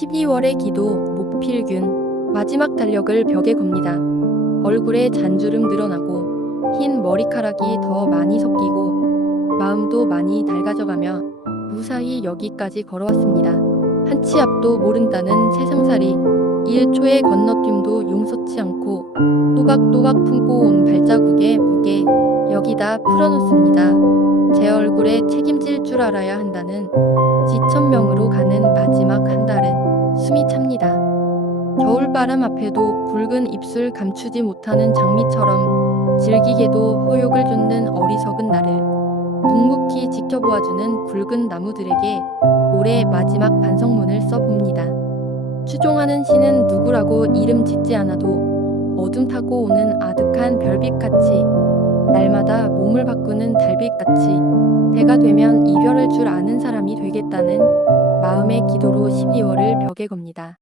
12월의 기도 목필균 마지막 달력을 벽에 겁니다. 얼굴에 잔주름 늘어나고 흰 머리카락이 더 많이 섞이고 마음도 많이 달가져가며 무사히 여기까지 걸어왔습니다. 한 치 앞도 모른다는 세상살이 1초의 건너뛰음도 용서치 않고 또박또박 품고 온 발자국의 무게 여기다 풀어놓습니다. 제 얼굴에 책임질 줄 알아야 한다는 지천명으로 가는 마지막 한 달은 숨이 찹니다. 겨울바람 앞에도 붉은 입술 감추지 못하는 장미처럼 질기게도 허욕을 쫓는 어리석은 나를 묵묵히 지켜보아주는 굵은 나무들에게 올해 마지막 반성문을 써봅니다. 추종하는 신은 누구라고 이름 짓지 않아도 어둠 타고 오는 아득한 별빛같이 날마다 몸을 바꾸는 달빛같이 때가 되면 이별할 줄 아는 사람이 되겠다는 마음의 기도로 12월을 벽에 겁니다.